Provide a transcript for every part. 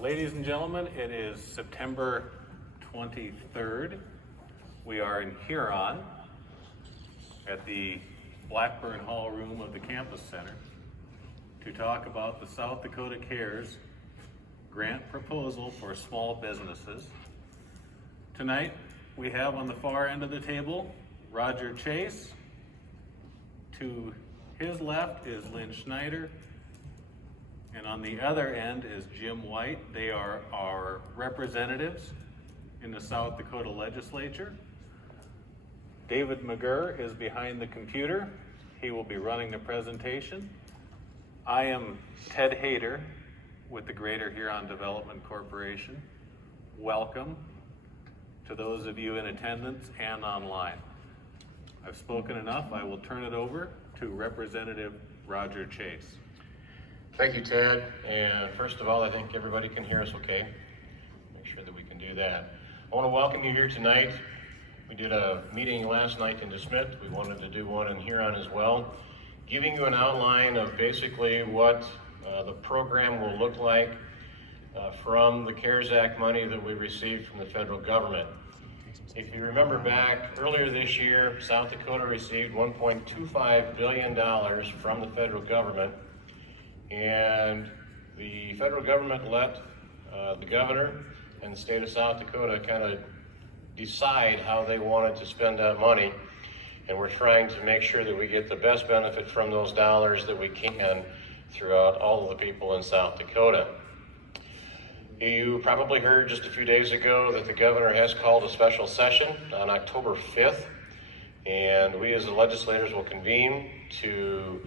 Ladies and gentlemen, it is September 23rd. We are in Huron at the Blackburn Hall room of the Campus Center to talk about the South Dakota Cares grant proposal for small businesses. Tonight, we have on the far end of the table, Roger Chase. To his left is Lynn Schneider. And on the other end is Jim White. They are our representatives in the South Dakota legislature. David McGurr is behind the computer. He will be running the presentation. I am Ted Hayter with the Greater Huron Development Corporation. Welcome to those of you in attendance and online. I've spoken enough. I will turn it over to Representative Roger Chase. Thank you, Ted. And first of all, I think everybody can hear us okay. Make sure that we can do that. I want to welcome you here tonight. We did a meeting last night in DeSmet. We wanted to do one in Huron as well, giving you an outline of basically what the program will look like from the CARES Act money that we received from the federal government. If you remember back earlier this year, South Dakota received $1.25 billion from the federal government. And the federal government let the governor and the state of South Dakota kind of decide how they wanted to spend that money. And we're trying to make sure that we get the best benefit from those dollars that we can throughout all of the people in South Dakota. You probably heard just a few days ago that the governor has called a special session on October 5th. And we as the legislators will convene to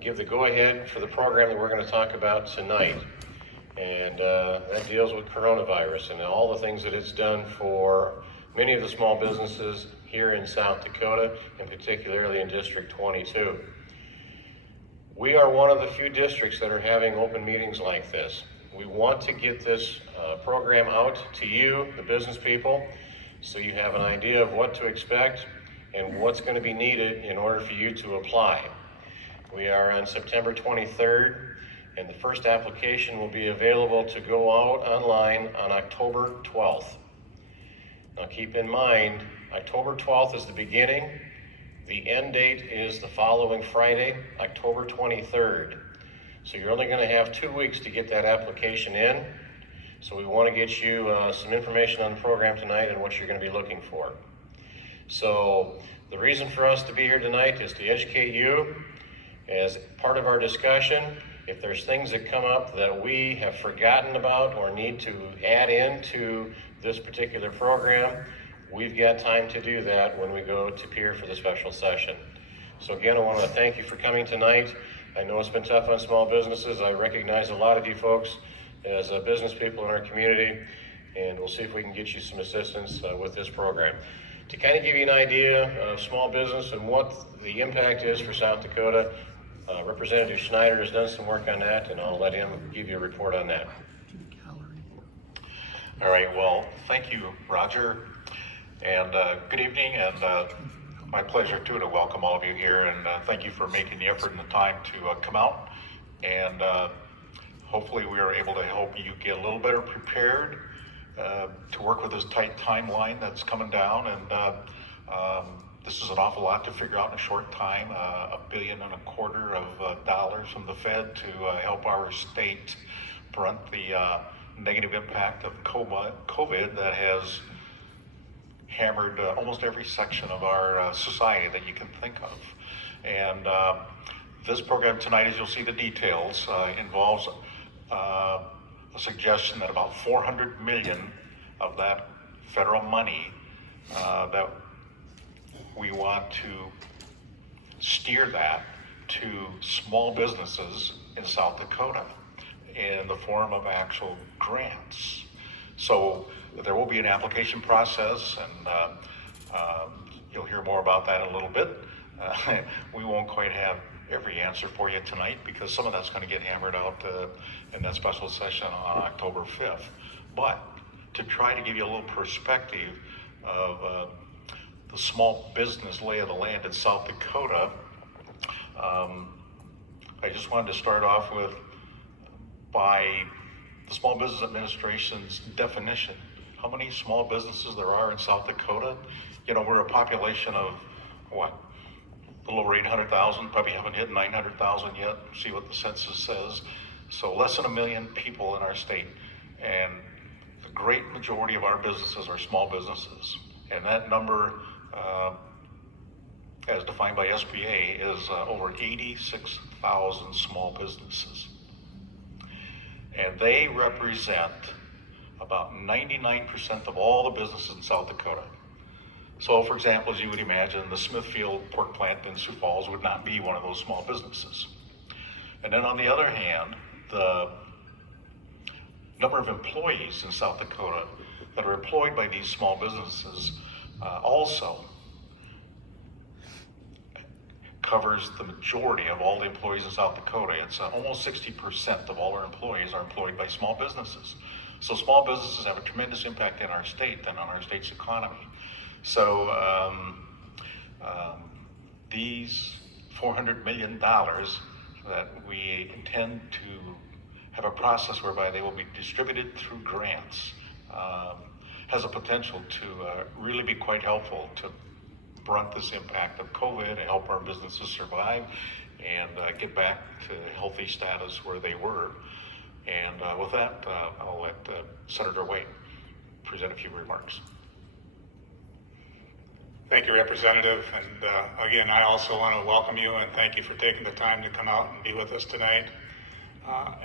give the go-ahead for the program that we're going to talk about tonight. And that deals with coronavirus and all the things that it's done for many of the small businesses here in South Dakota, and particularly in District 22. We are one of the few districts that are having open meetings like this. We want to get this program out to you, the business people, so you have an idea of what to expect and what's going to be needed in order for you to apply. We are on September 23rd, and the first application will be available to go out online on October 12th. Now keep in mind, October 12th is the beginning. The end date is the following Friday, October 23rd. So you're only going to have 2 weeks to get that application in. So we want to get you some information on the program tonight and what you're going to be looking for. So the reason for us to be here tonight is to educate you. As part of our discussion, if there's things that come up that we have forgotten about or need to add into this particular program, we've got time to do that when we go to peer for the special session. So again, I want to thank you for coming tonight. I know it's been tough on small businesses. I recognize a lot of you folks as business people in our community, and we'll see if we can get you some assistance with this program. To kind of give you an idea of small business and what the impact is for South Dakota, Representative Schneider has done some work on that, and I'll let him give you a report on that. All right, well, thank you, Roger, and good evening, and my pleasure too to welcome all of you here, and thank you for making the effort and the time to come out, and hopefully we are able to help you get a little better prepared to work with this tight timeline that's coming down, and this is an awful lot to figure out in a short time. $1.25 billion of dollars from the Fed to help our state brunt the negative impact of COVID that has hammered almost every section of our society that you can think of. And this program tonight, as you'll see the details, involves a suggestion that about $400 million of that federal money that we want to steer that to small businesses in South Dakota in the form of actual grants. So there will be an application process, and you'll hear more about that in a little bit. We won't quite have every answer for you tonight because some of that's going to get hammered out in that special session on October 5th. But to try to give you a little perspective of the small business lay of the land in South Dakota, I just wanted to start off with by the Small Business Administration's definition, how many small businesses there are in South Dakota. You know, we're a population of, what, a little over 800,000, probably haven't hit 900,000 yet, see what the census says. So less than 1 million people in our state. And the great majority of our businesses are small businesses. And that number, as defined by SBA, is over 86,000 small businesses. And they represent about 99% of all the businesses in South Dakota. So for example, as you would imagine, the Smithfield pork plant in Sioux Falls would not be one of those small businesses. And then on the other hand, the number of employees in South Dakota that are employed by these small businesses also covers the majority of all the employees in South Dakota. It's almost 60% of all our employees are employed by small businesses. So small businesses have a tremendous impact in our state and on our state's economy. So these $400 million that we intend to have a process whereby they will be distributed through grants has a potential to really be quite helpful to brunt this impact of COVID and help our businesses survive and get back to healthy status where they were. And with that, I'll let Senator White present a few remarks. Thank you, Representative. And again, I also want to welcome you and thank you for taking the time to come out and be with us tonight.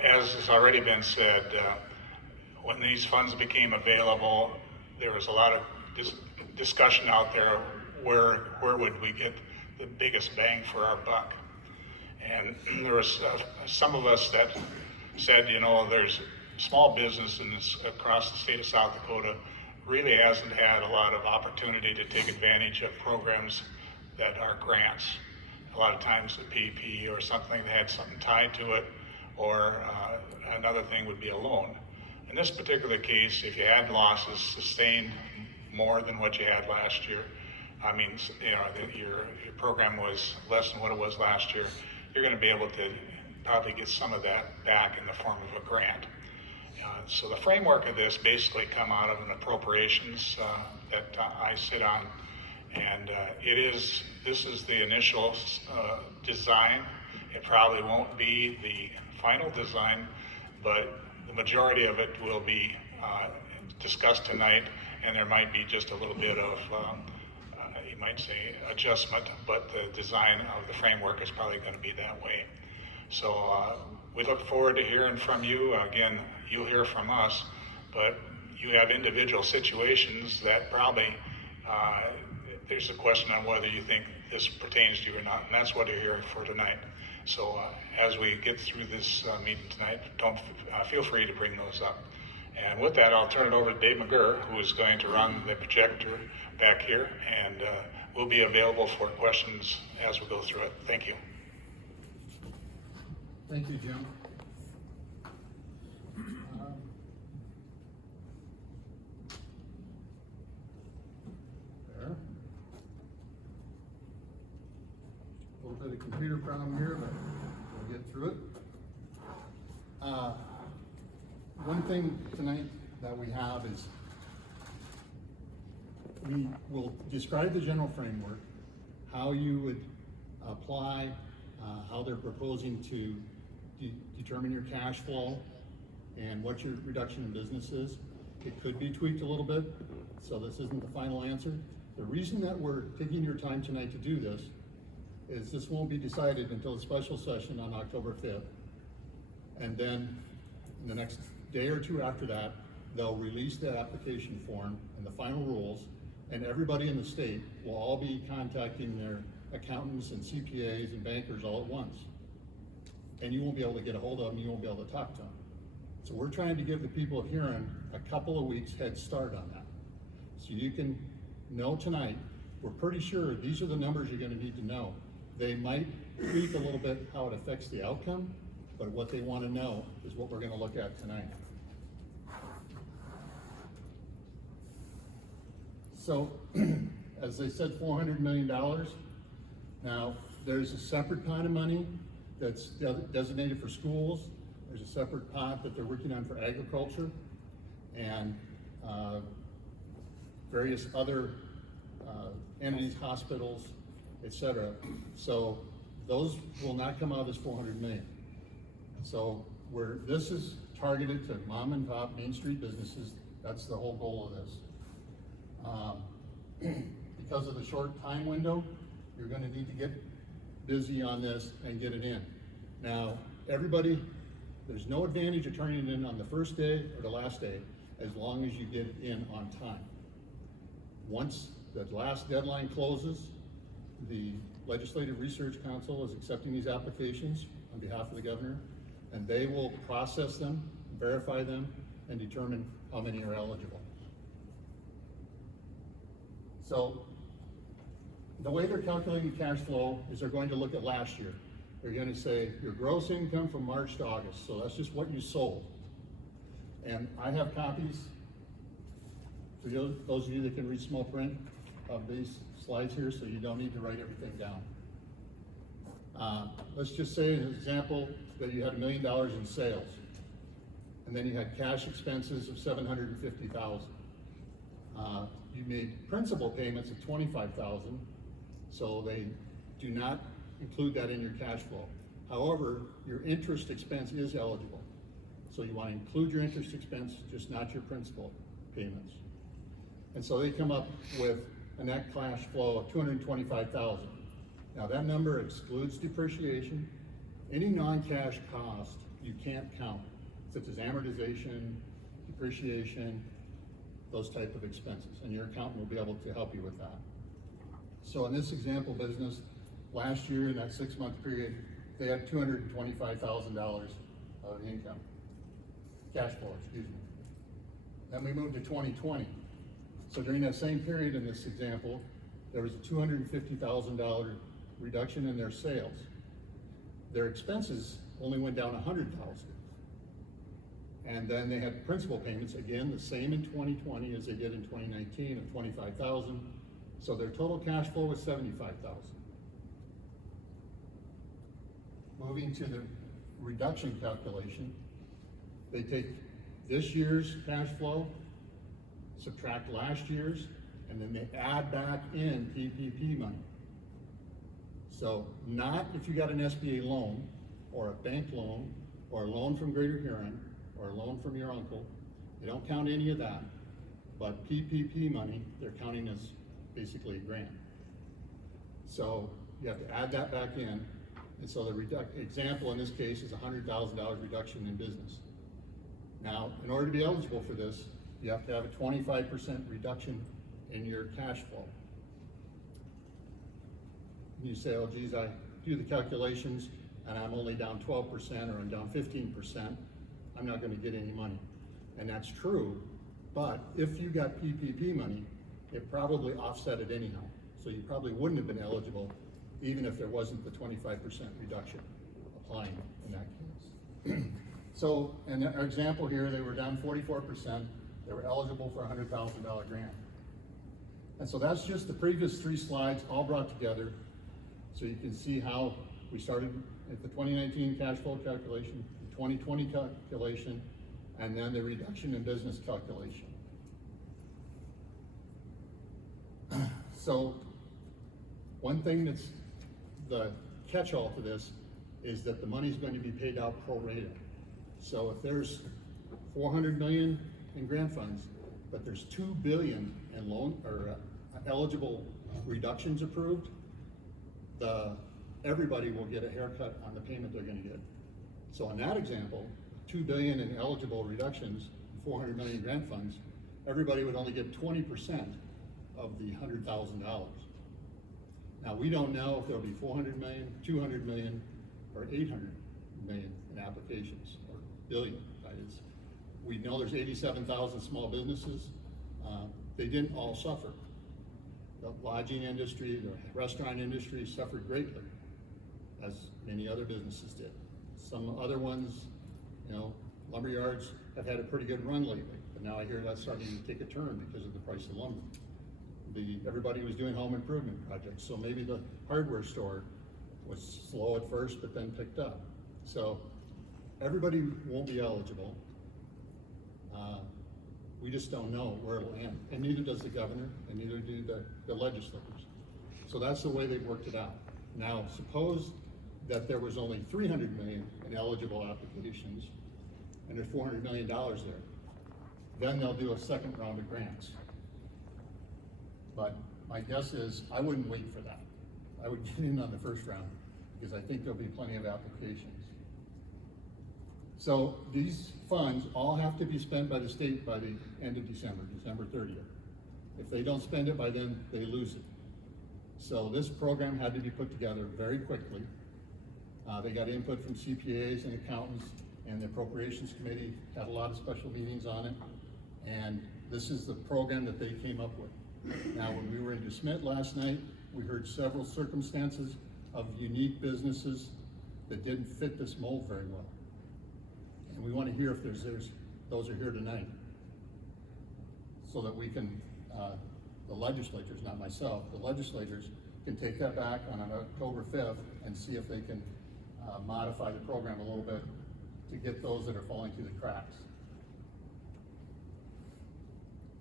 As has already been said, when these funds became available, there was a lot of discussion out there, where would we get the biggest bang for our buck? And there was some of us that said, you know, there's small businesses across the state of South Dakota really hasn't had a lot of opportunity to take advantage of programs that are grants. A lot of times the PPP or something that had something tied to it, or another thing would be a loan. In this particular case, if you had losses sustained more than what you had last year, I mean, you know, your program was less than what it was last year, you're going to be able to probably get some of that back in the form of a grant. So the framework of this basically come out of an appropriations that I sit on, and this is the initial design. It probably won't be the final design, but the majority of it will be discussed tonight, and there might be just a little bit of you might say adjustment, but the design of the framework is probably going to be that way. So we look forward to hearing from you. Again, you'll hear from us, but you have individual situations that probably there's a question on whether you think this pertains to you or not, and that's what you're hearing for tonight. So as we get through this meeting tonight, feel free to bring those up. And with that, I'll turn it over to Dave McGurr, who is going to run the projector back here, and we'll be available for questions as we go through it. Thank you. Thank you, Jim. There. A little bit of computer problem here, but we'll get through it. One thing tonight that we have is we will describe the general framework, how you would apply, how they're proposing to determine your cash flow and what your reduction in business is. It could be tweaked a little bit, so this isn't the final answer. The reason that we're taking your time tonight to do this is this won't be decided until the special session on October 5th. And then in the next day or two after that, they'll release the application form and the final rules, and everybody in the state will all be contacting their accountants and CPAs and bankers all at once. And you won't be able to get a hold of them, you won't be able to talk to them. So we're trying to give the people of Huron a couple of weeks head start on that. So you can know tonight, we're pretty sure these are the numbers you're gonna need to know. They might tweak a little bit how it affects the outcome, but what they wanna know is what we're gonna look at tonight. So, as they said, $400 million. Now, there's a separate pot of money that's designated for schools, There's a separate pot that they're working on for agriculture and various other entities, hospitals, etc. So those will not come out of this 400 million. So this is targeted to mom and pop Main Street businesses. That's the whole goal of this. Because of the short time window, you're going to need to get busy on this and get it in. Now, everybody, there's no advantage of turning it in on the first day or the last day, as long as you get it in on time. Once the last deadline closes, the Legislative Research Council is accepting these applications on behalf of the governor, and they will process them, verify them, and determine how many are eligible. So the way they're calculating cash flow is they're going to look at last year. They're going to say your gross income from March to August, so that's just what you sold. And I have copies for those of you that can read small print of these slides here, so you don't need to write everything down. Let's just say, as an example, that you had $1 million in sales, and then you had cash expenses of $750,000. You made principal payments of $25,000, so they do not include that in your cash flow. However, your interest expense is eligible. So you want to include your interest expense, just not your principal payments. And so they come up with a net cash flow of $225,000. Now that number excludes depreciation. Any non-cash cost you can't count, such as amortization, depreciation, those type of expenses, and your accountant will be able to help you with that. So in this example business, last year in that 6-month period, they had $225,000 of income, cash flow, excuse me. Then we moved to 2020. So during that same period in this example, there was a $250,000 reduction in their sales. Their expenses only went down $100,000. And then they had principal payments, again, the same in 2020 as they did in 2019 of $25,000. So their total cash flow was $75,000. Moving to the reduction calculation, they take this year's cash flow, subtract last year's, and then they add back in PPP money. So not if you got an SBA loan or a bank loan or a loan from Greater Huron or a loan from your uncle, they don't count any of that. But PPP money, they're counting as basically a grant. So you have to add that back in. And so the example in this case is a $100,000 reduction in business. Now, in order to be eligible for this, you have to have a 25% reduction in your cash flow. And you say, oh geez, I do the calculations and I'm only down 12% or I'm down 15%, I'm not gonna get any money. And that's true, but if you got PPP money, it probably offset it anyhow. So you probably wouldn't have been eligible even if there wasn't the 25% reduction applying in that case. So in our example here, they were down 44%. They were eligible for a $100,000 grant. And so that's just the previous 3 slides all brought together. So you can see how we started at the 2019 cash flow calculation, the 2020 calculation, and then the reduction in business calculation. So one thing that's the catch-all to this is that the money's going to be paid out pro rata. So if there's 400 million in grant funds, but there's 2 billion in loan or eligible reductions approved, everybody will get a haircut on the payment they're going to get. So in that example, 2 billion in eligible reductions, 400 million grant funds, everybody would only get 20% of the $100,000. Now we don't know if there'll be 400 million, 200 million, or 800 million in applications, or billion. Right? We know there's 87,000 small businesses. They didn't all suffer. The lodging industry, the restaurant industry suffered greatly, as many other businesses did. Some other ones, you know, lumber yards have had a pretty good run lately, but now I hear that's starting to take a turn because of the price of lumber. Everybody was doing home improvement projects, so maybe the hardware store was slow at first, but then picked up. So everybody won't be eligible. We just don't know where it'll end, and neither does the governor, and neither do the legislators. So that's the way they've worked it out. Now, suppose that there was only 300 million in eligible applications, and there's $400 million there. Then they'll do a second round of grants. But my guess is I wouldn't wait for that. I would get in on the first round, because I think there'll be plenty of applications. So these funds all have to be spent by the state by the end of December, December 30th. If they don't spend it by then, they lose it. So this program had to be put together very quickly. They got input from CPAs and accountants, and the appropriations committee had a lot of special meetings on it. And this is the program that they came up with. Now, when we were in DeSmet last night, we heard several circumstances of unique businesses that didn't fit this mold very well. And we want to hear if those are here tonight, so that we can, the legislators, not myself, the legislators can take that back on October 5th and see if they can modify the program a little bit to get those that are falling through the cracks.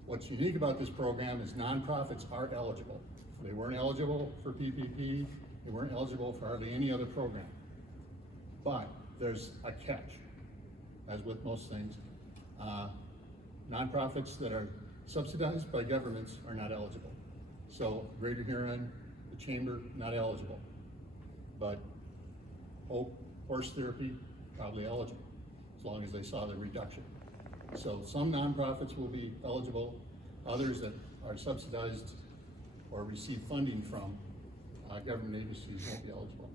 What's unique about this program is nonprofits are eligible. They weren't eligible for PPP, they weren't eligible for hardly any other program. But there's a catch, as with most things. Nonprofits that are subsidized by governments are not eligible. So Greater Huron, the Chamber, not eligible. But Hope Horse Therapy, probably eligible, as long as they saw the reduction. So some nonprofits will be eligible, others that are subsidized or receive funding from government agencies won't be eligible.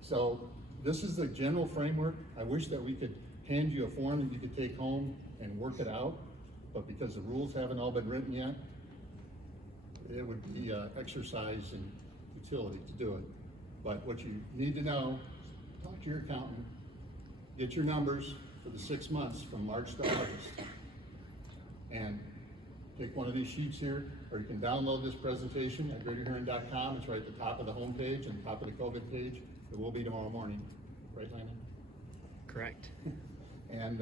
So this is the general framework. I wish that we could hand you a form that you could take home and work it out, but because the rules haven't all been written yet, it would be exercise in utility to do it. But what you need to know, talk to your accountant, get your numbers for the 6 months from March to August. And take one of these sheets here, or you can download this presentation at greaterhuron.com. It's right at the top of the home page and top of the COVID page. It will be tomorrow morning, right, Lana? Correct. And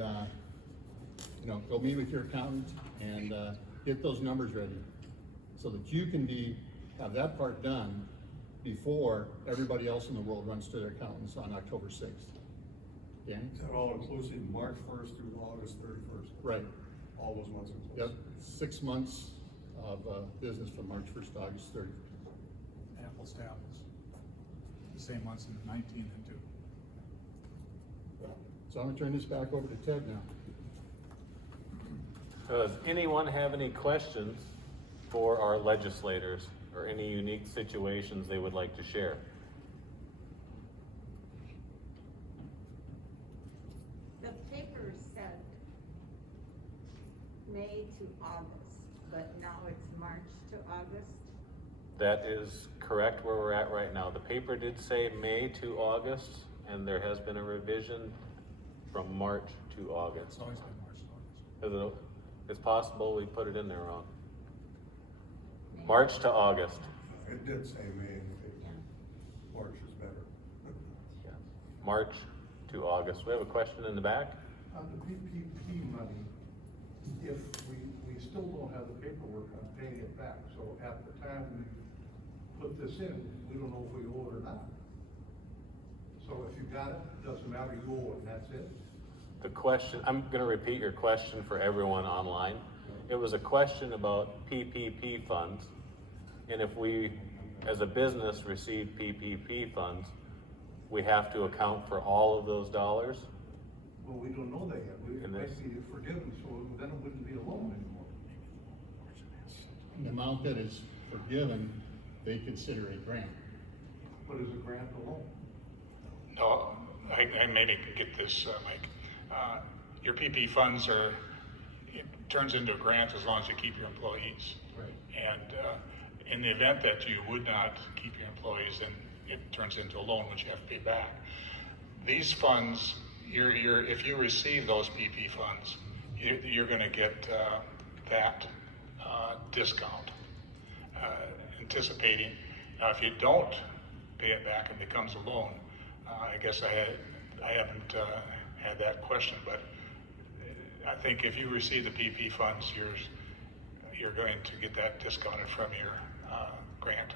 go meet with your accountant and get those numbers ready so that you can have that part done before everybody else in the world runs to their accountants on October 6th. Danny? Is that all inclusive, March 1st through August 31st? Right. All those months inclusive? Yep, 6 months of business from March 1st to August 31st. Apples to apples. The same months in 19 and 2. So I'm gonna turn this back over to Ted now. Does anyone have any questions for our legislators or any unique situations they would like to share? The paper said May to August, but now it's March to August. That is correct where we're at right now. The paper did say May to August, and there has been a revision from March to August. It's always been March to August. It's possible we put it in there wrong. March to August. It did say May in the paper. March is better. Yeah. March to August. We have a question in the back? On the PPP money, if we still don't have the paperwork on paying it back, so at the time we put this in, we don't know if we owe it or not. So if you got it, doesn't matter, you owe it, and that's it. The question, I'm gonna repeat your question for everyone online. It was a question about PPP funds, and if we, as a business, receive PPP funds, we have to account for all of those dollars? Well, we don't know that yet. It And might this- be forgiven, so then it wouldn't be a loan anymore. The amount that is forgiven, they consider a grant. But is a grant a loan? No, I maybe could get this, Mike. Your PP funds it turns into a grant as long as you keep your employees. Right. And in the event that you would not keep your employees, then it turns into a loan which you have to pay back. These funds, if you receive those PP funds, you're going to get that discount, anticipating. Now, if you don't pay it back and it becomes a loan, I guess I haven't had that question, but I think if you receive the PP funds, you're going to get that discounted from your grant.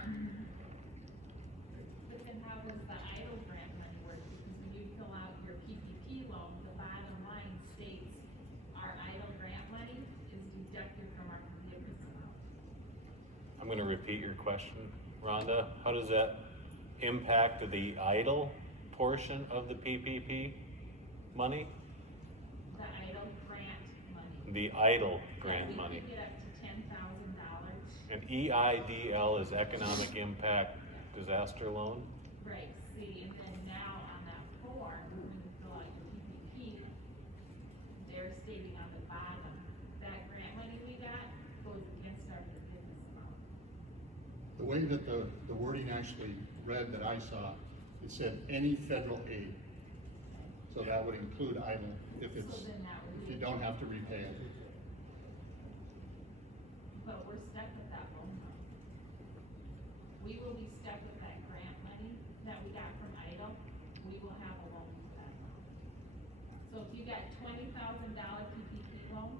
But then how does the EIDL grant money work? Because when you fill out your PPP loan, the bottom line states our EIDL grant money is deducted from our forgiveness amount. I'm gonna repeat your question, Rhonda. How does that impact the idle portion of the PPP money? The EIDL grant money. The idle grant We money. can get up to $10,000. And EIDL is Economic Impact Disaster Loan? Right, see, and then now on that form, when you fill out your PPP, they're stating on the bottom, that grant money we got goes against our forgiveness amount. The way that the wording actually read that I saw, it said any federal aid. So that would include EIDL if So it's, then that would if be. you don't have to repay it. But we're stuck with that loan now. We will be stuck with that grant money that we got from EIDL, we will have a loan for that loan. So if you got $20,000 PPP loan,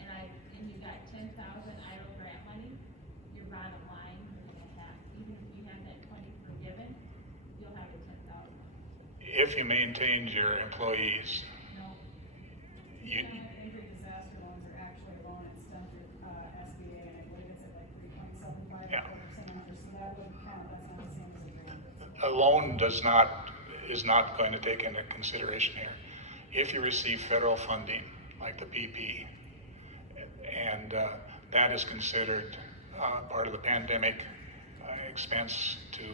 and you got 10,000 EIDL grant money, your bottom line, you're gonna have, even if you had that 20 forgiven, you'll have a 10,000. If you maintained your employees, No, you, Injury disaster loans are actually a loan, it's done through, SBA, and I believe it's at like 3.75%, Yeah. so that would count, that's not the same as a grant. a loan is not going to take into consideration here. If you receive federal funding, like the PP, and that is considered part of the pandemic expense to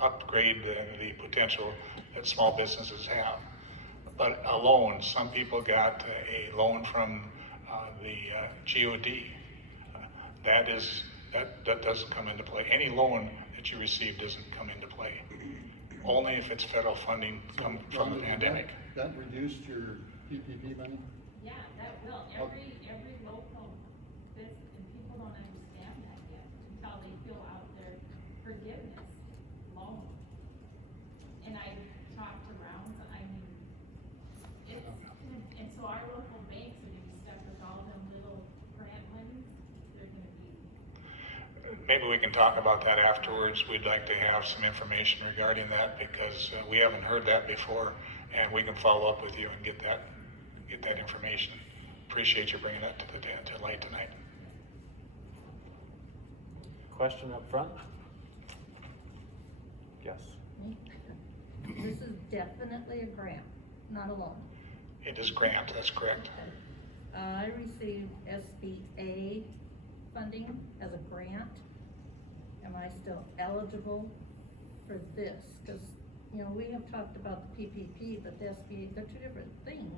upgrade the potential that small businesses have. But a loan, some people got a loan from the GOD. That doesn't come into play. Any loan that you receive doesn't come into play. Only if it's federal funding come from the Rhonda, pandemic. That reduced your PPP money? yeah, that will, every local business, and people don't understand that yet, until they fill out their forgiveness loan. And I talked around, I mean, it's, and so our local banks are gonna be stuck with all them little grant monies, they're gonna be, Maybe we can talk about that afterwards. We'd like to have some information regarding that because we haven't heard that before, and we can follow up with you and get that information. Appreciate you bringing that to light tonight. Question up front? Yes. This is definitely a grant, not a loan. It is grant, that's correct. I received SBA funding as a grant. Am I still eligible for this? Because, you know, we have talked about the PPP, but the SBA, they're two different things.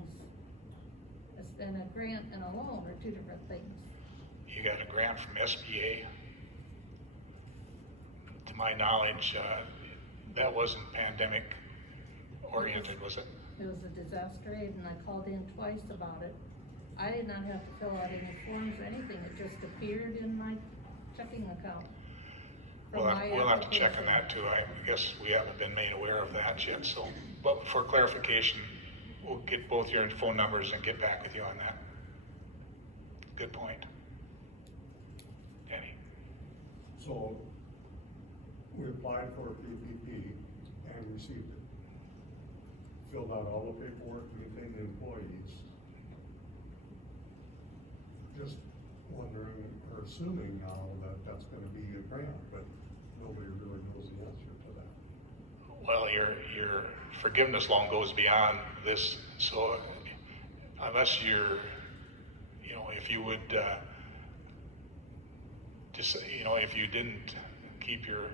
And a grant and a loan are two different things. You got a grant from SBA. To my knowledge, that wasn't pandemic oriented, was it? It was a disaster aid, and I called in twice about it. I did not have to fill out any forms or anything, it just appeared in my checking account. from my We'll have to check on application. that too. I guess we haven't been made aware of that yet, so, but for clarification, we'll get both your phone numbers and get back with you on that. Good point. Danny? So, we applied for a PPP and received it. Filled out all the paperwork, maintained the employees. Just wondering, or assuming now that that's gonna be a grant, but nobody really knows the answer to that. Well, your forgiveness loan goes beyond this, so unless you're, you know, if you would, just, you know, if you didn't keep your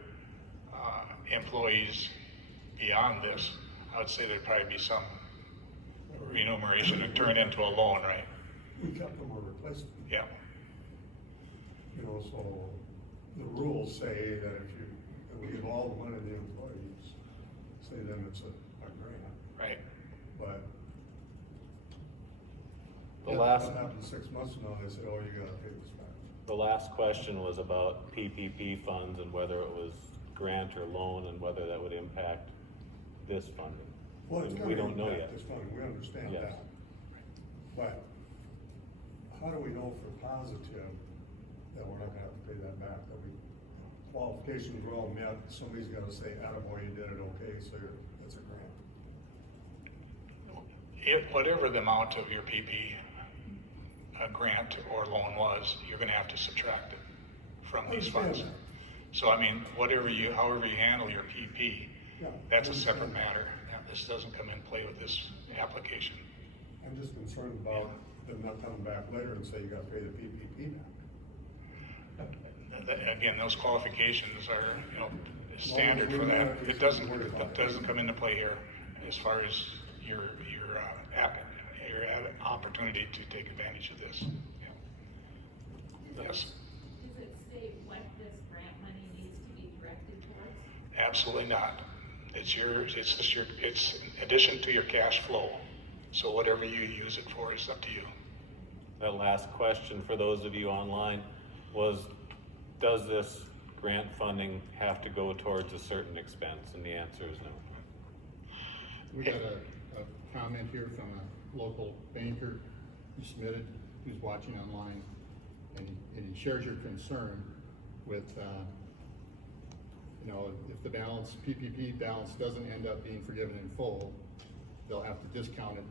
employees beyond this, I would say there'd probably be some remuneration to turn into a loan, right? We kept them a replacement. Yeah, You know, so the rules say that if we give all the money to the employees, say then it's a grant, right. but. The Yeah, last- That happened 6 months ago, they said, oh, you gotta pay this back. The last question was about PPP funds and whether it was grant or loan and whether that would impact this funding. Well, it's and gonna we don't know impact yet. this funding, we understand Yes. that. But how do we know for positive that we're not gonna have to pay that back? That we, qualifications were all met, somebody's gotta say, attaboy, you did it okay, so that's a grant. Whatever the amount of your PP grant or loan was, you're gonna have to subtract it from I these understand funds. that. So I mean, however you handle your PP, Yeah, that's I a separate understand. matter. Yeah, this doesn't come in play with this application. I'm just concerned about them not coming back later and say you gotta pay the PPP back. Again, those qualifications are, you know, as standard we for that. know, we It doesn't, should worry about it doesn't come into play here as far as your opportunity to take advantage of this. Yeah. Yes, Does it state what this grant money needs to be directed towards? absolutely not. It's yours, it's just it's in addition to your cash flow. So whatever you use it for is up to you. That last question for those of you online was, does this grant funding have to go towards a certain expense? And the answer is no. We got a comment here from a local banker who submitted, who's watching online, and he shares your concern with, you know, if the balance, PPP balance doesn't end up being forgiven in full, they'll have to discount it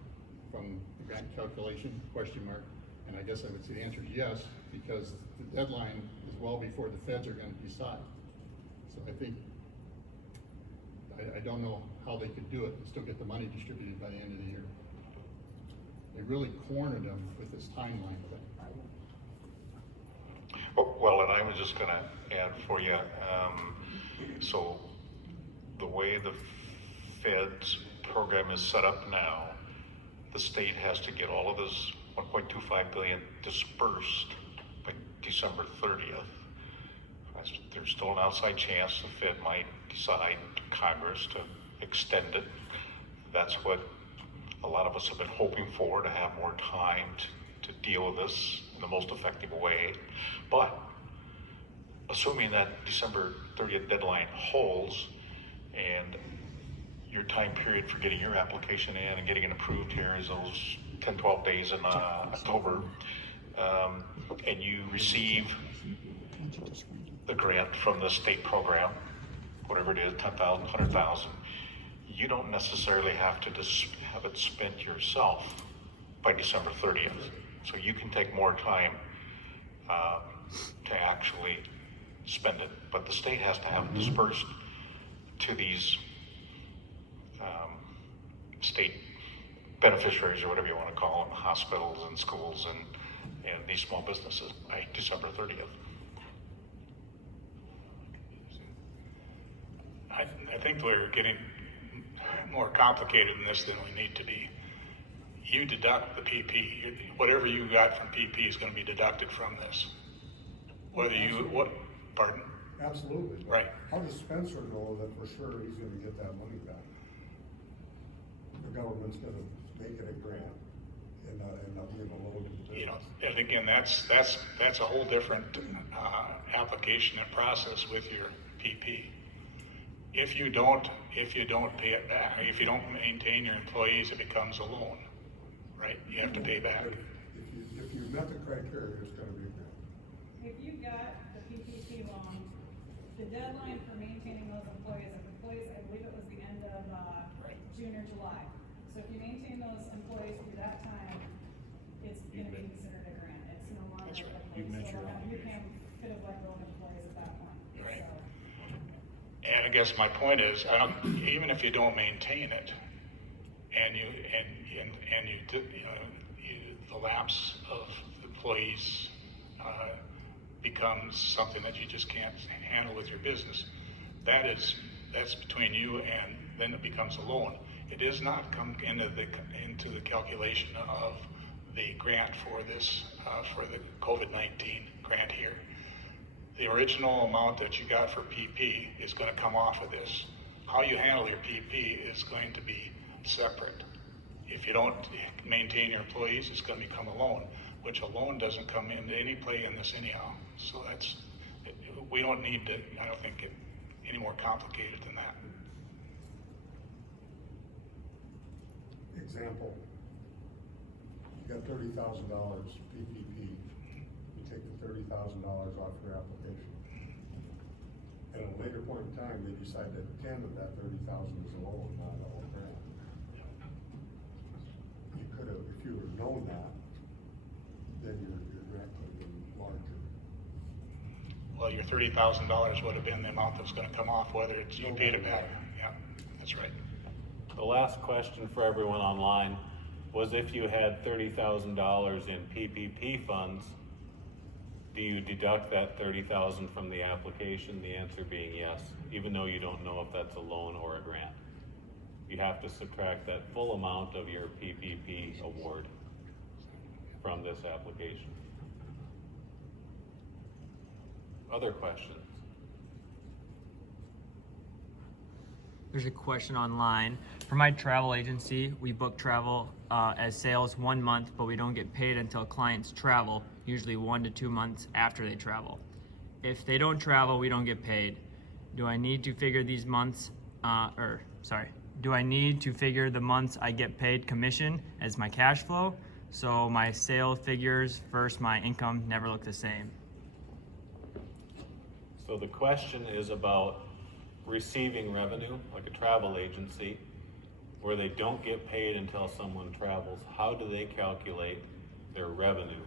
from the grant calculation, question mark. And I guess I would say the answer is yes, because the deadline is well before the feds are gonna decide. So I think, I don't know how they could do it and still get the money distributed by the end of the year. They really cornered them with this timeline thing. Well, and I was just gonna add for you, so the way the Fed's program is set up now, the state has to get all of this 1.25 billion dispersed by December 30th. There's still an outside chance the Fed might decide, Congress, to extend it. That's what a lot of us have been hoping for, to have more time to deal with this in the most effective way. But assuming that December 30th deadline holds, and your time period for getting your application in and getting it approved here is those 10, 12 days in October, and you receive the grant from the state program, whatever it is, 10,000, 100,000, you don't necessarily have to have it spent yourself by December 30th. So you can take more time to actually spend it, but the state has to have it dispersed to these state beneficiaries, or whatever you want to call them, hospitals and schools and these small businesses by December 30th. I think we're getting more complicated in this than we need to be. You deduct the PP, whatever you got from PP is gonna be deducted from this. Whether you, pardon? Absolutely. Right. How does Spencer know that for sure he's gonna get that money back? The government's gonna make it a grant and not give a loan to the business. You know, and again, that's a whole different, application and process with your PP. If you don't pay it back, if you don't maintain your employees, it becomes a loan, right? You have to pay back. If you met the criteria, it's gonna be a grant. If you got the PPP loan, the deadline for maintaining those employees, I believe it was the end of, June or July. So if you maintain those employees through that time, it's gonna be considered a grant. It's no longer. That's right. a You met your You could have let go of employees at that point. Right. So, And I guess my point is, even if you don't maintain it, and the lapse of employees becomes something that you just can't handle with your business, that's between you, and then it becomes a loan. It does not come into the calculation of the grant for this for the COVID-19 grant here. The original amount that you got for PP is going to come off of this. How you handle your PP is going to be separate. If you don't maintain your employees, it's going to become a loan, which a loan doesn't come into any play in this anyhow. So we don't need to, I don't think, get any more complicated than that. example, you got $30,000 PPP, you take the $30,000 off your application. At a later point in time, they decide that 10 of that 30,000 is a loan, not a whole grant. You could have, if you would have known that, then your grant could have been larger. Well, your $30,000 would have been the amount that's gonna come off, whether it's, you paid it back. Yeah, that's right. The last question for everyone online was if you had $30,000 in PPP funds, do you deduct that $30,000 from the application? The answer being yes, even though you don't know if that's a loan or a grant. You have to subtract that full amount of your PPP award from this application. Other questions? There's a question online. For my travel agency, we book travel as sales 1 month, but we don't get paid until clients travel, usually 1 to 2 months after they travel. If they don't travel, we don't get paid. Do I need to figure these months, do I need to figure the months I get paid commission as my cash flow? So my sale figures versus my income never look the same. So the question is about receiving revenue, like a travel agency, where they don't get paid until someone travels. How do they calculate their revenue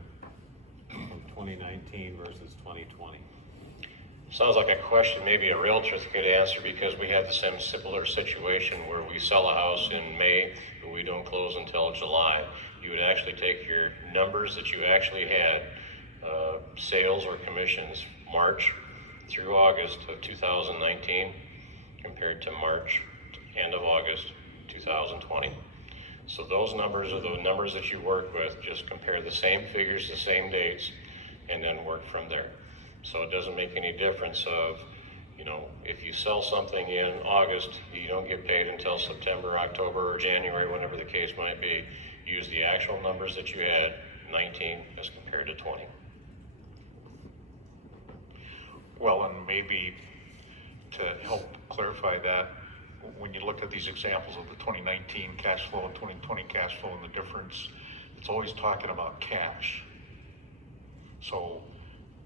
from 2019 versus 2020? Sounds like a question maybe a realtor could answer, because we have the same similar situation where we sell a house in May, but we don't close until July. You would actually take your numbers that you actually had, sales or commissions, March through August of 2019, compared to March, end of August 2020. So those numbers are the numbers that you work with. Just compare the same figures, the same dates, and then work from there. So it doesn't make any difference of, you know, if you sell something in August, you don't get paid until September, October, or January, whenever the case might be. Use the actual numbers that you had, 19 as compared to 20. Well, and maybe to help clarify that, when you look at these examples of the 2019 cash flow and 2020 cash flow and the difference, it's always talking about cash. So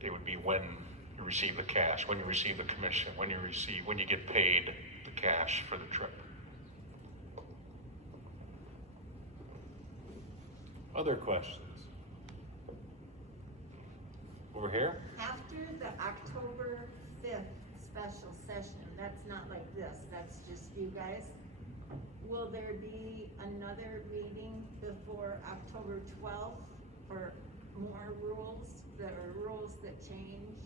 it would be when you receive the cash, when you receive the commission, when you get paid the cash for the trip. Other questions? Over here? After the October 5th special session, that's not like this, that's just you guys, will there be another meeting before October 12th for more rules? There are rules that changed?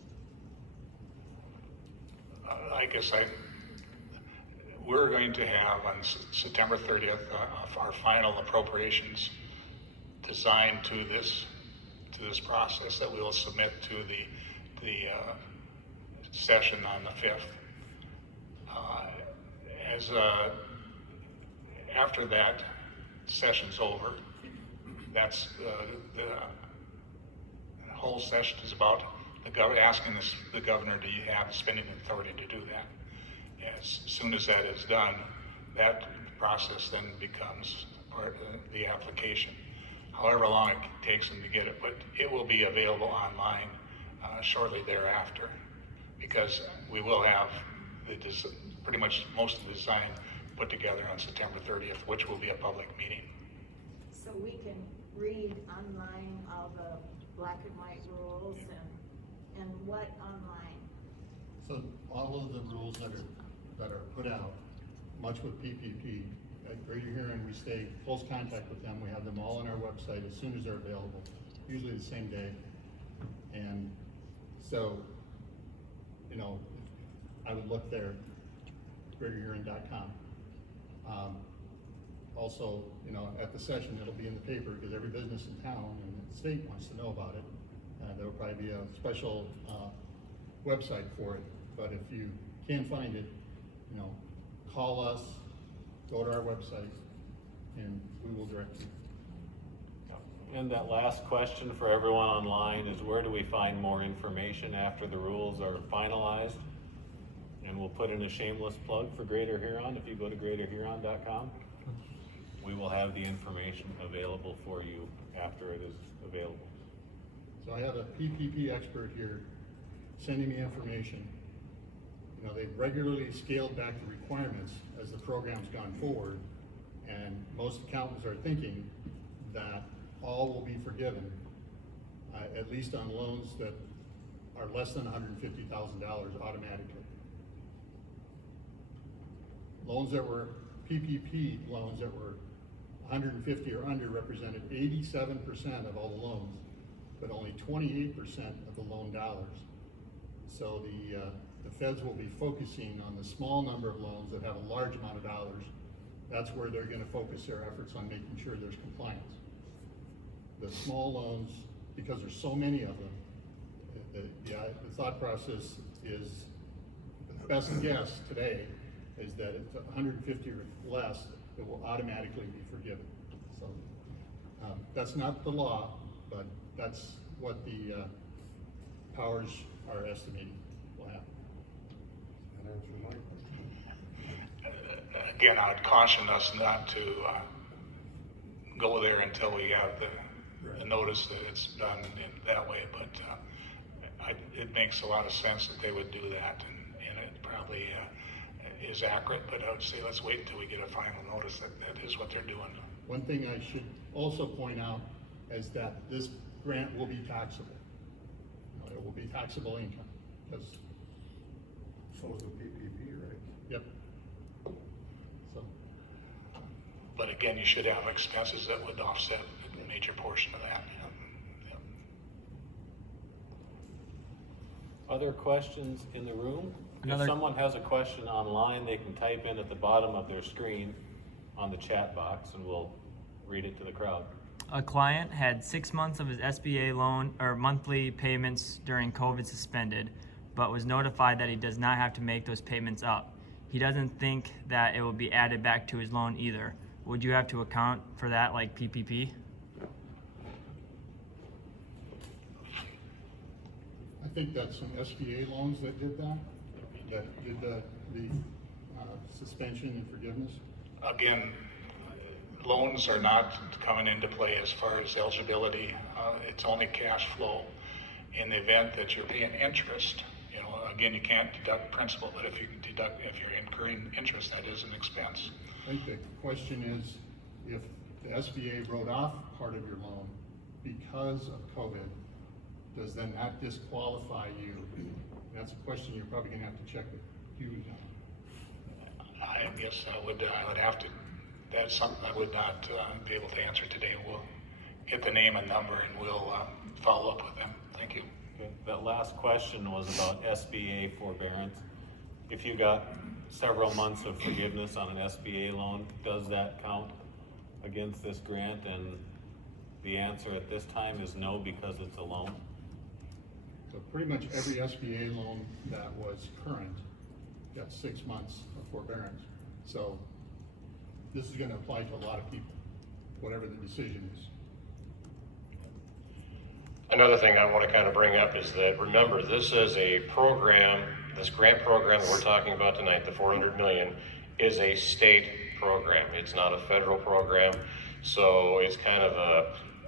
We're going to have on September 30th, our final appropriations designed to this process that we will submit to the session on the 5th. After that session's over, that's the whole session is about asking the governor, do you have spending authority to do that? As soon as that is done, that process then becomes part of the application. However long it takes them to get it, but it will be available online shortly thereafter, because we will have pretty much most of the design put together on September 30th, which will be a public meeting. So we can read online all the black and white rules and what online? So all of the rules that are put out, much with PPP, at Greater Huron, we stay close contact with them. We have them all on our website as soon as they're available, usually the same day. And so, you know, I would look there, greaterhuron.com. Also, you know, at the session, it'll be in the paper because every business in town and the state wants to know about it. There will probably be a special website for it. But if you can't find it, you know, call us, go to our website, and we will direct you. And that last question for everyone online is, where do we find more information after the rules are finalized? And we'll put in a shameless plug for Greater Huron if you go to greaterhuron.com. we will have the information available for you after it is available. So I have a PPP expert here sending me information. You know, they've regularly scaled back the requirements as the program's gone forward, and most accountants are thinking that all will be forgiven, at least on loans that are less than $150,000 automatically. Loans that were PPP loans that were 150 or under represented 87% of all the loans, but only 28% of the loan dollars. So the feds will be focusing on the small number of loans that have a large amount of dollars. That's where they're going to focus their efforts on making sure there's compliance. The small loans, because there's so many of them, the thought process is, the best guess today is that it's 150 or less, it will automatically be forgiven. So that's not the law, but that's what the powers are estimating will happen. That answers my question. Again, I would caution us not to go there until we have the notice that it's done in that way, but it makes a lot of sense that they would do that, and it probably is accurate, but I would say let's wait until we get a final notice that that is what they're doing. One thing I should also point out is that this grant will be taxable. It will be taxable income, because, So is the PPP, right? yep. So, But again, you should have expenses that would offset a major portion of that. Yeah. Other questions in the room? Another- If someone has a question online, they can type in at the bottom of their screen on the chat box, and we'll read it to the crowd. A client had 6 months of his SBA loan or monthly payments during COVID suspended, but was notified that he does not have to make those payments up. He doesn't think that it will be added back to his loan either. Would you have to account for that like PPP? I think that's some SBA loans that did the suspension and forgiveness. Again, loans are not coming into play as far as eligibility. It's only cash flow. In the event that you're paying interest, you know, again, you can't deduct principal, but if you're incurring interest, that is an expense. I think the question is, if the SBA wrote off part of your loan because of COVID, does then that disqualify you? That's a question you're probably gonna have to check with Hughes on. I guess I would have to, that's something I would not be able to answer today. We'll get the name and number and we'll follow up with them. Thank you. Okay. That last question was about SBA forbearance. If you got several months of forgiveness on an SBA loan, does that count against this grant? And the answer at this time is no, because it's a loan. So pretty much every SBA loan that was current got 6 months of forbearance. So this is gonna apply to a lot of people, whatever the decision is. Another thing I want to kind of bring up is that, remember, this is a program, this grant program that we're talking about tonight, the 400 million, is a state program. It's not a federal program. So it's kind of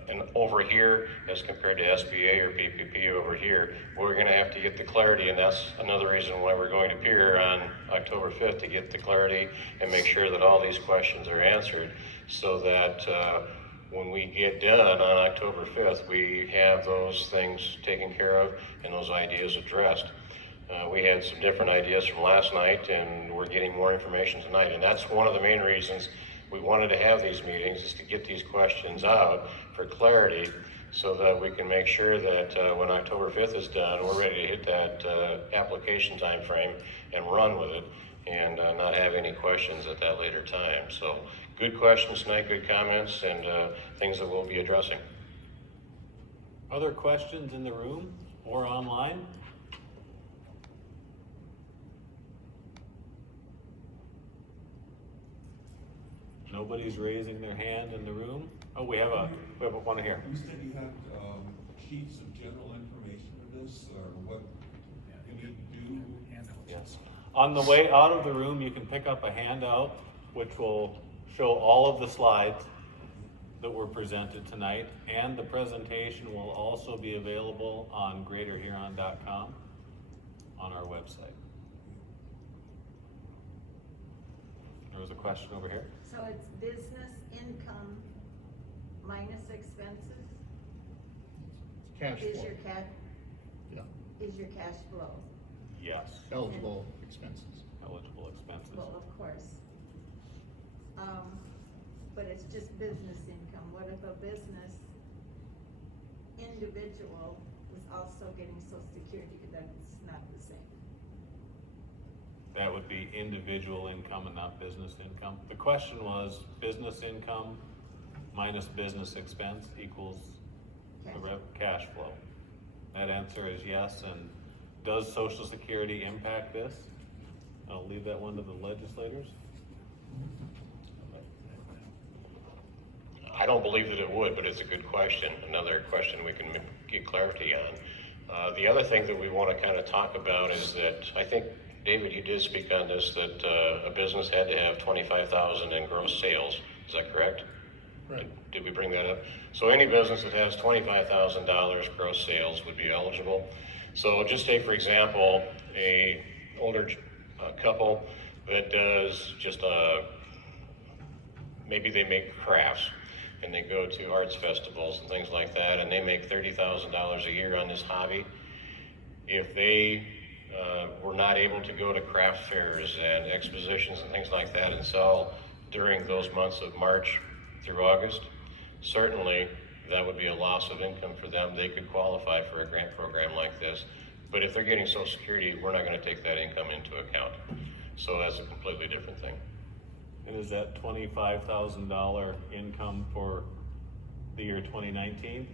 an over here as compared to SBA or PPP over here. We're going to have to get the clarity, and that's another reason why we're going to Pier on October 5th, to get the clarity and make sure that all these questions are answered, so that when we get done on October 5th, we have those things taken care of and those ideas addressed. We had some different ideas from last night, and we're getting more information tonight. And that's one of the main reasons we wanted to have these meetings, is to get these questions out for clarity, so that we can make sure that when October 5th is done, we're ready to hit that application time frame and run with it, and not have any questions at that later time. So good questions tonight, good comments, and things that we'll be addressing. Other questions in the room or online? Nobody's raising their hand in the room? Oh, we have one here. You said you had sheets of general information for this, or what you need to do? Yes. On the way out of the room, you can pick up a handout which will show all of the slides that were presented tonight, and the presentation will also be available on greaterhuron.com on our website. There was a question over here. So it's business income minus expenses? Cash Is flow. your cash, Yeah, is your cash flow? Yes, eligible expenses. eligible expenses. Well, of course. But it's just business income. What if a business individual was also getting social security? That's not the same. That would be individual income and not business income. The question was, business income minus business expense equals the cash flow. That answer is yes, and does Social Security impact this? I'll leave that one to the legislators. I don't believe that it would, but it's a good question. Another question we can get clarity on. The other thing that we want to kind of talk about is that, I think, David, you did speak on this, that a business had to have 25,000 in gross sales. Is that correct? Right. Did we bring that up? So any business that has $25,000 gross sales would be eligible. So just take, for example, a older couple that does just maybe they make crafts and they go to arts festivals and things like that, and they make $30,000 a year on this hobby. If they were not able to go to craft fairs and expositions and things like that and sell during those months of March through August, certainly that would be a loss of income for them. They could qualify for a grant program like this. But if they're getting Social Security, we're not going to take that income into account. So that's a completely different thing. And is that $25,000 income for the year 2019?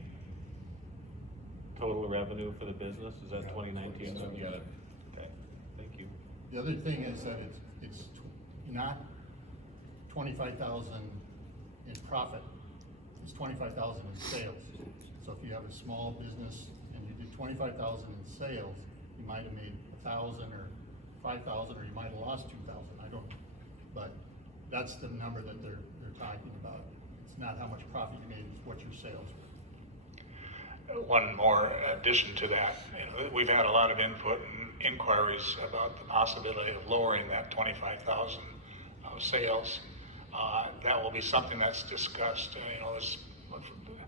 Total revenue for the business, is that 2019? Yes, we got it. Okay, thank you. The other thing is that it's not 25,000 in profit, it's 25,000 in sales. So if you have a small business and you did 25,000 in sales, you might have made 1,000 or 5,000, or you might have lost 2,000, I don't know. But that's the number that they're talking about. It's not how much profit you made, it's what your sales were. One more addition to that, we've had a lot of input and inquiries about the possibility of lowering that 25,000 sales. That will be something that's discussed, as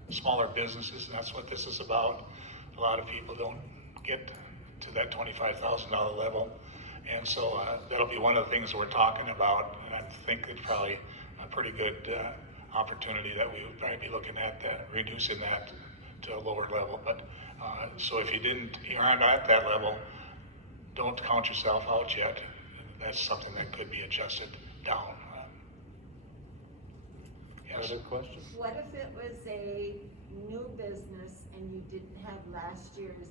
smaller businesses, and that's what this is about. A lot of people don't get to that $25,000 level. And so that'll be one of the things we're talking about, and I think it's probably a pretty good opportunity that we would probably be looking at, that reducing that to a lower level. But so if you aren't at that level, don't count yourself out yet. That's something that could be adjusted down. Yes. Other questions? What if it was a new business and you didn't have last year's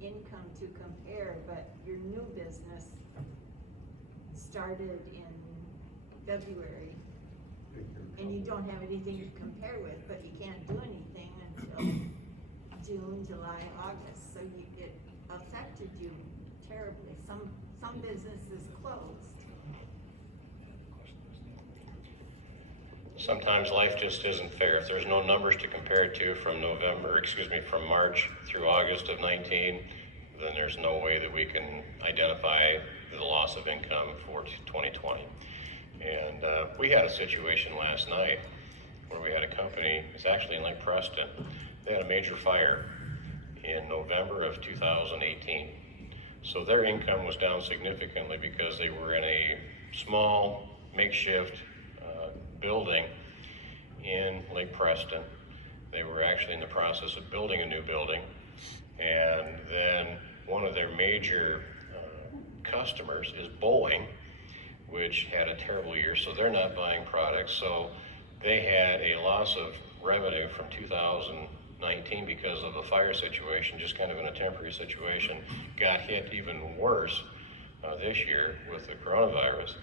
income to compare, but your new business started in February and you don't have anything to compare with, but you can't do anything until June, July, August, so it affected you terribly. Some businesses closed. Sometimes life just isn't fair. If there's no numbers to compare it to from from March through August of 19, then there's no way that we can identify the loss of income for 2020. And we had a situation last night where we had a company, it's actually in Lake Preston, they had a major fire in November of 2018. So their income was down significantly because they were in a small makeshift building in Lake Preston. They were actually in the process of building a new building, and then one of their major customers is bowling, which had a terrible year, so they're not buying products. So they had a loss of revenue from 2019 because of the fire situation, just kind of in a temporary situation, got hit even worse this year with the coronavirus.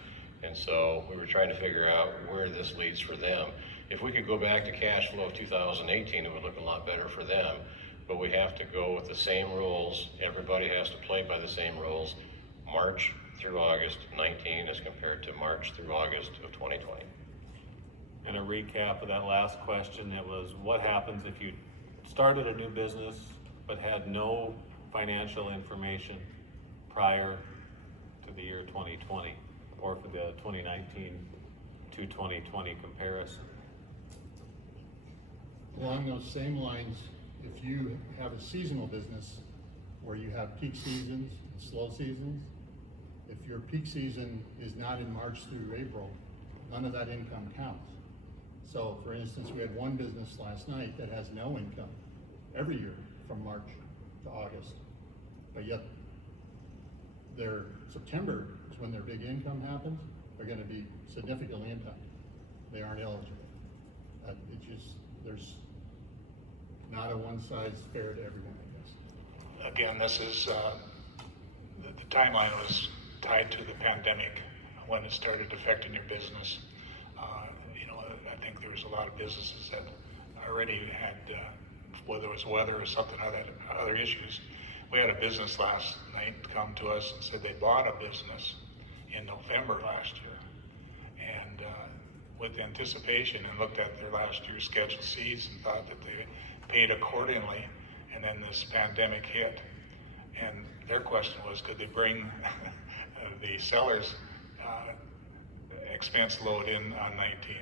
And so we were trying to figure out where this leads for them. If we could go back to cash flow of 2018, it would look a lot better for them, but we have to go with the same rules. Everybody has to play by the same rules, March through August 19 as compared to March through August of 2020. And a recap of that last question, it was what happens if you started a new business but had no financial information prior to the year 2020, or for the 2019 to 2020 comparison? Along those same lines, if you have a seasonal business where you have peak seasons and slow seasons, if your peak season is not in March through April, none of that income counts. So for instance, we had one business last night that has no income every year from March to August. But yet their September is when their big income happens, they're gonna be significantly impacted. They aren't eligible. There's not a one size fair to everyone, I guess. Again, this is, the timeline was tied to the pandemic, when it started affecting your business. I think there was a lot of businesses that already had, whether it was weather or something, other issues. We had a business last night come to us and said they bought a business in November last year. And with anticipation, and looked at their last year's scheduled Cs and thought that they paid accordingly, and then this pandemic hit. And their question was, could they bring the seller's expense load in on 19?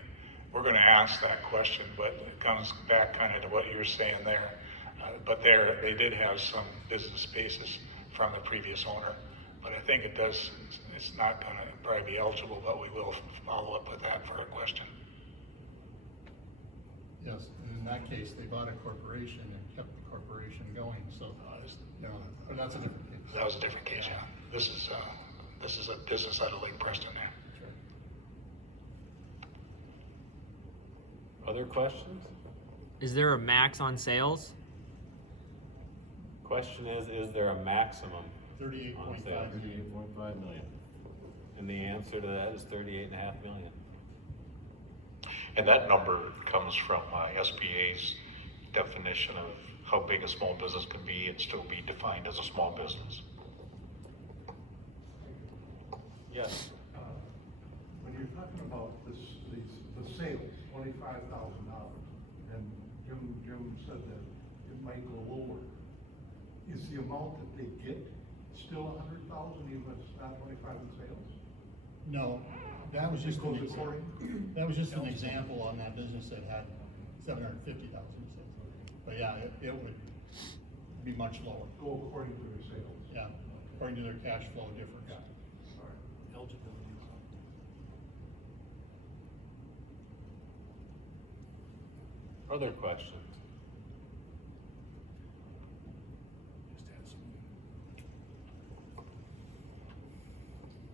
We're going to ask that question, but it comes back kind of to what you were saying there. But they did have some business spaces from the previous owner. But I think it's not going to probably be eligible, but we will follow up with that for a question. Yes, and in that case, they bought a corporation and kept the corporation going, so, but that's a different case. That was a different case, yeah. This is a business out of Lake Preston now. Other questions? Is there a max on sales? Question is there a maximum? 38.5 $38.5 million. And the answer to that is 38.5 million. And that number comes from SBA's definition of how big a small business can be and still be defined as a small business. Yes. When you're talking about the sales, $25,000, and Jim said that it might go lower, is the amount that they get still $100,000 even if it's not 25 in sales? No, that was just Goes an according? that was just an example on that business that had 750,000 sales. But yeah, it would be much lower. Go according to their sales. Yeah, according to their cash flow difference. All right. Eligibility. Other questions?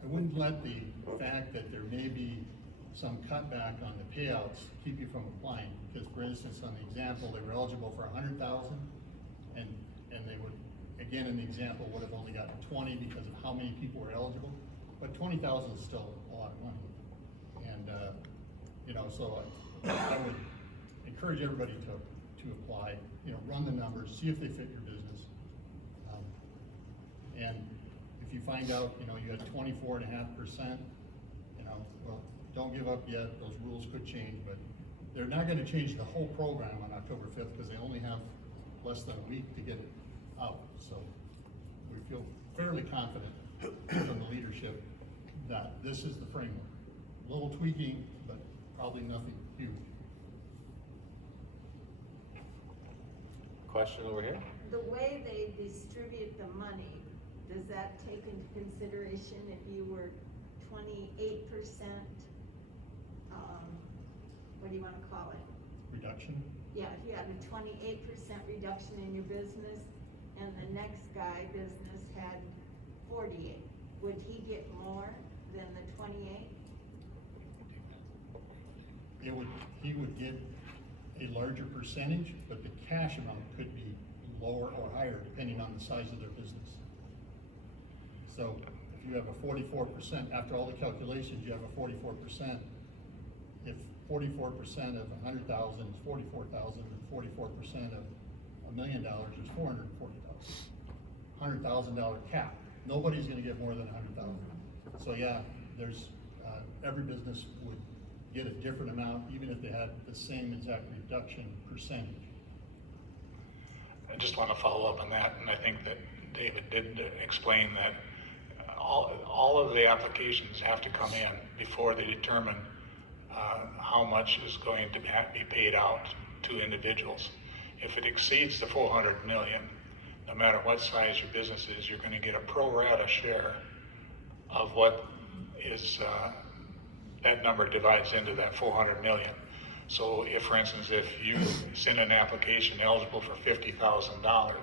I wouldn't let the fact that there may be some cutback on the payouts keep you from applying, because for instance, on the example, they were eligible for 100,000, and they would, again, in the example, would have only gotten 20 because of how many people were eligible, but 20,000 is still a lot of money. And, so I would encourage everybody to apply, run the numbers, see if they fit your business. And if you find out, you had 24.5%, well, don't give up yet. Those rules could change, but they're not going to change the whole program on October 5th because they only have less than a week to get it out. So we feel fairly confident from the leadership that this is the framework. A little tweaking, but probably nothing huge. Question over here? The way they distribute the money, does that take into consideration if you were 28%, what do you want to call it? Reduction? Yeah, if you had a 28% reduction in your business and the next guy business had 48, would he get more than the 28? He would get a larger percentage, but the cash amount could be lower or higher depending on the size of their business. So if you have a 44%, after all the calculations, you have a 44%. If 44% of 100,000 is 44,000, and 44% of $1 million is 440,000. $100,000 cap. Nobody's going to get more than 100,000. So yeah, there's every business would get a different amount, even if they had the same exact reduction percentage? I just want to follow up on that, and I think that David did explain that all of the applications have to come in before they determine how much is going to be paid out to individuals. If it exceeds the 400 million, no matter what size your business is, you're going to get a pro rata share of what is that number divides into that 400 million. So if, for instance, if you send an application eligible for $50,000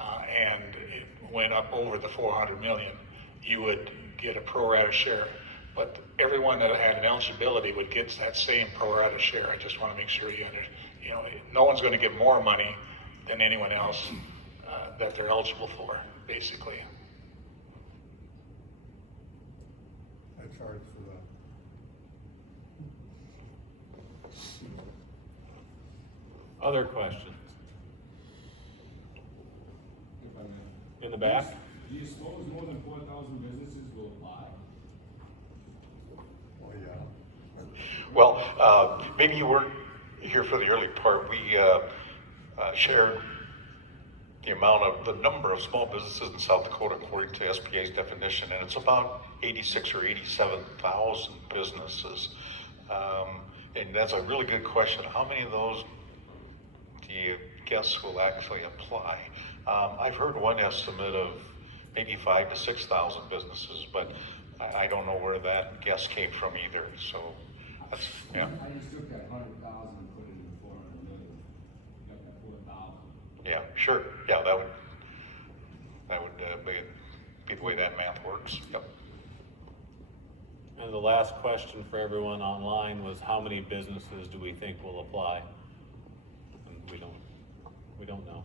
and it went up over the 400 million, you would get a pro rata share. But everyone that had an eligibility would get that same pro rata share. I just want to make sure no one's going to get more money than anyone else that they're eligible for, basically. I charge for that. Other questions? If I may. In the back? Do you suppose more than 4,000 businesses will apply? Oh, yeah. Well, maybe you weren't here for the early part. We shared the number of small businesses in South Dakota according to SBA's definition, and it's about 86 or 87,000 businesses. And that's a really good question. How many of those do you guess will actually apply? I've heard one estimate of maybe 5,000 to 6,000 businesses, but I don't know where that guess came from either. So that's, yeah. I just took that 100,000 and put it in 400 million. You got that 4,000. Yeah, sure. Yeah, that would be the way that math works. Yep. And the last question for everyone online was, how many businesses do we think will apply? And we don't know.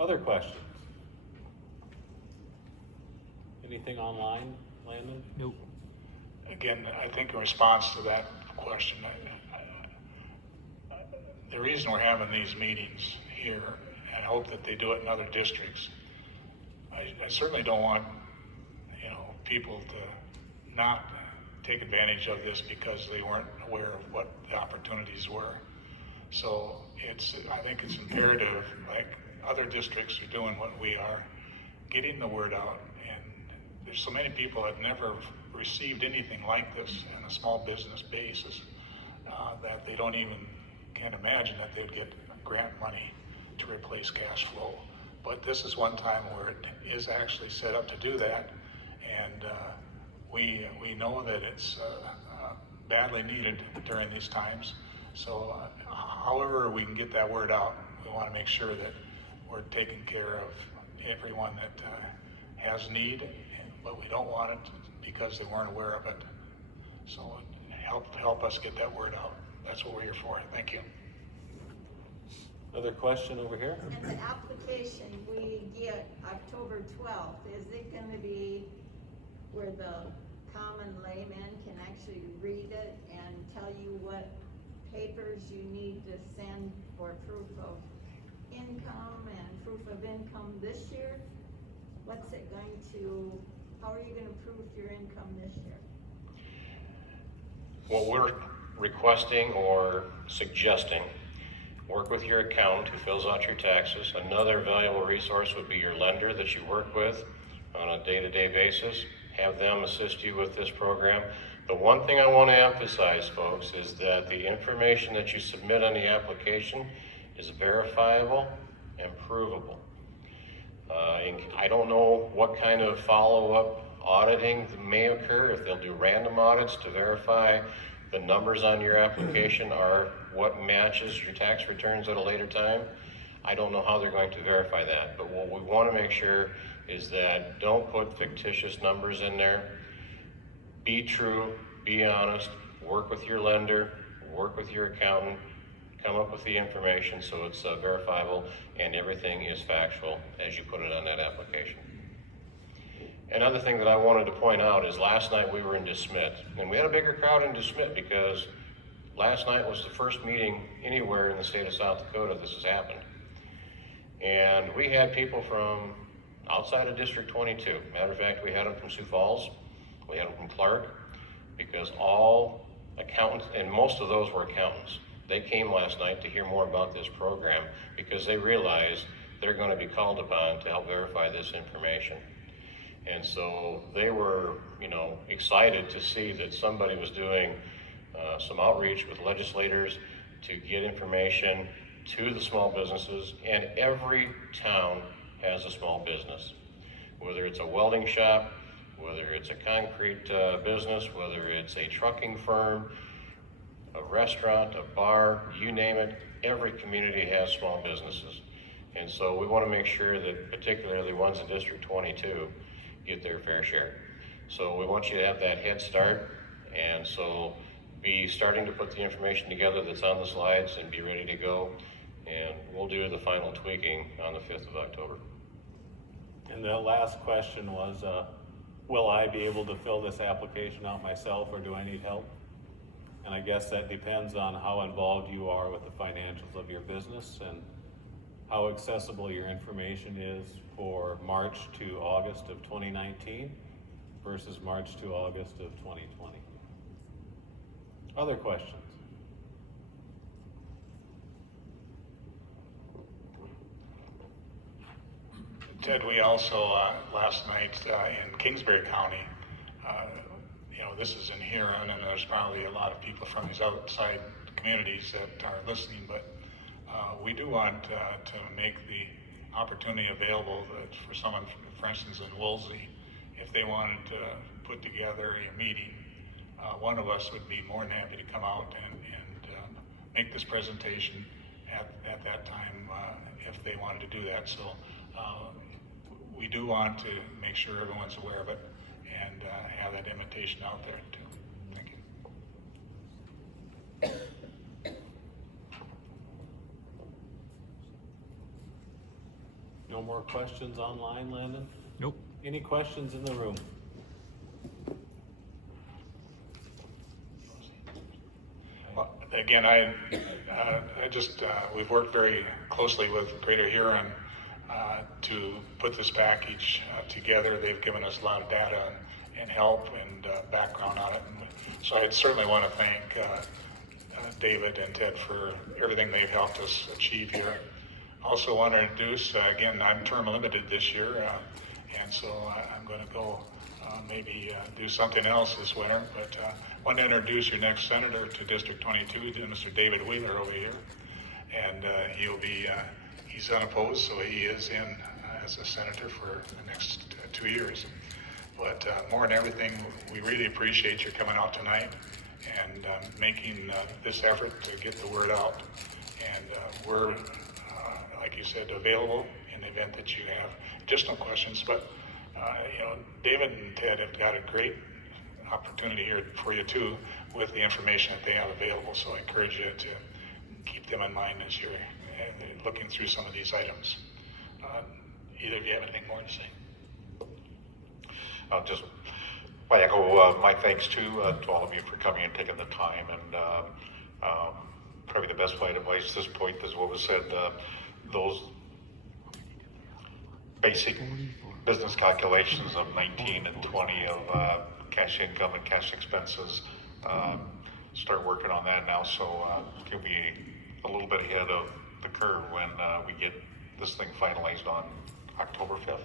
Other questions? Anything online, Landon? Nope. Again, I think in response to that question, the reason we're having these meetings here, and I hope that they do it in other districts, I certainly don't want, people to not take advantage of this because they weren't aware of what the opportunities were. So I think it's imperative, like other districts are doing what we are, getting the word out. And there's so many people that never received anything like this on a small business basis that they can't imagine that they'd get grant money to replace cash flow. But this is one time where it is actually set up to do that, and we know that it's badly needed during these times. So however we can get that word out, we want to make sure that we're taking care of everyone that has need, but we don't want it because they weren't aware of it. So help us get that word out. That's what we're here for. Thank you. Other question over here? And the application we get October 12th, is it going to be where the common layman can actually read it and tell you what papers you need to send for proof of income and proof of income this year? How are you going to prove your income this year? What we're requesting or suggesting, work with your accountant who fills out your taxes. Another valuable resource would be your lender that you work with on a day-to-day basis. Have them assist you with this program. The one thing I want to emphasize, folks, is that the information that you submit on the application is verifiable and provable. I don't know what kind of follow-up auditing may occur, if they'll do random audits to verify the numbers on your application are what matches your tax returns at a later time. I don't know how they're going to verify that, but what we want to make sure is that don't put fictitious numbers in there. Be true, be honest, work with your lender, work with your accountant, come up with the information so it's verifiable and everything is factual as you put it on that application. Another thing that I wanted to point out is last night we were in DeSmet, and we had a bigger crowd in DeSmet because last night was the first meeting anywhere in the state of South Dakota this has happened. And we had people from outside of District 22. Matter of fact, we had them from Sioux Falls, we had them from Clark, because all accountants, and most of those were accountants, they came last night to hear more about this program because they realize they're going to be called upon to help verify this information. And so they were, excited to see that somebody was doing some outreach with legislators to get information to the small businesses. And every town has a small business, whether it's a welding shop, whether it's a concrete business, whether it's a trucking firm, a restaurant, a bar, you name it, every community has small businesses. And so we want to make sure that particularly ones in District 22 get their fair share. So we want you to have that head start, and so be starting to put the information together that's on the slides and be ready to go. And we'll do the final tweaking on the 5th of October. And the last question was, will I be able to fill this application out myself, or do I need help? And I guess that depends on how involved you are with the financials of your business and how accessible your information is for March to August of 2019 versus March to August of 2020. Other questions? Ted, we also, last night in Kingsbury County, this is in Huron, and there's probably a lot of people from these outside communities that are listening, but we do want to make the opportunity available that for someone, for instance, in Woolsey, if they wanted to put together a meeting, one of us would be more than happy to come out and make this presentation at that time if they wanted to do that. So we do want to make sure everyone's aware of it and have that invitation out there too. Thank you. No more questions online, Landon? Nope. Any questions in the room? Well, again, I just, we've worked very closely with Greater Huron to put this package together. They've given us a lot of data and help and background on it. And so I certainly want to thank David and Ted for everything they've helped us achieve here. Also want to introduce, again, I'm term limited this year, and so I'm going to go maybe do something else this winter, but want to introduce your next senator to District 22, to Mr. David Wheeler over here. And he'll be, he's unopposed, so he is in as a senator for the next 2 years. But more than everything, we really appreciate your coming out tonight and making this effort to get the word out. And we're, like you said, available in the event that you have additional questions. But David and Ted have got a great opportunity here for you too with the information that they have available. So I encourage you to keep them in mind as you're looking through some of these items. Either of you have anything more to say? I'll just echo my thanks to all of you for coming and taking the time. And probably the best way to advise this point is what was said. Those basic business calculations of 19 and 20 of cash income and cash expenses, start working on that now, so you'll be a little bit ahead of the curve when we get this thing finalized on October 5th.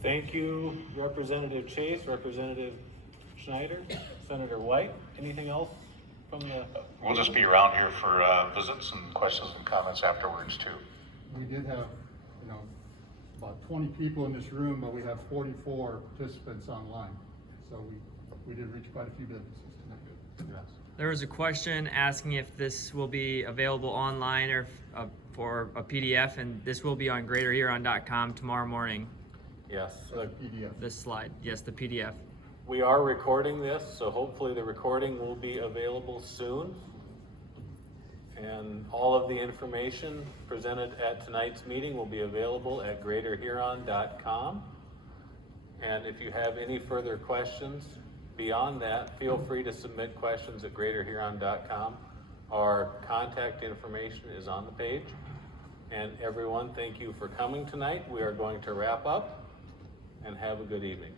Thank you, Representative Chase, Representative Schneider, Senator White. Anything else from the? We'll just be around here for visits and questions and comments afterwards too. We did have, about 20 people in this room, but we have 44 participants online. So we did reach quite a few businesses tonight. Yes. There was a question asking if this will be available online or for a PDF, and this will be on greaterhuron.com tomorrow morning. Yes. PDF. This slide, yes, the PDF. We are recording this, so hopefully the recording will be available soon. And all of the information presented at tonight's meeting will be available at greaterhuron.com. And if you have any further questions beyond that, feel free to submit questions at greaterhuron.com. Our contact information is on the page. And everyone, thank you for coming tonight. We are going to wrap up and have a good evening.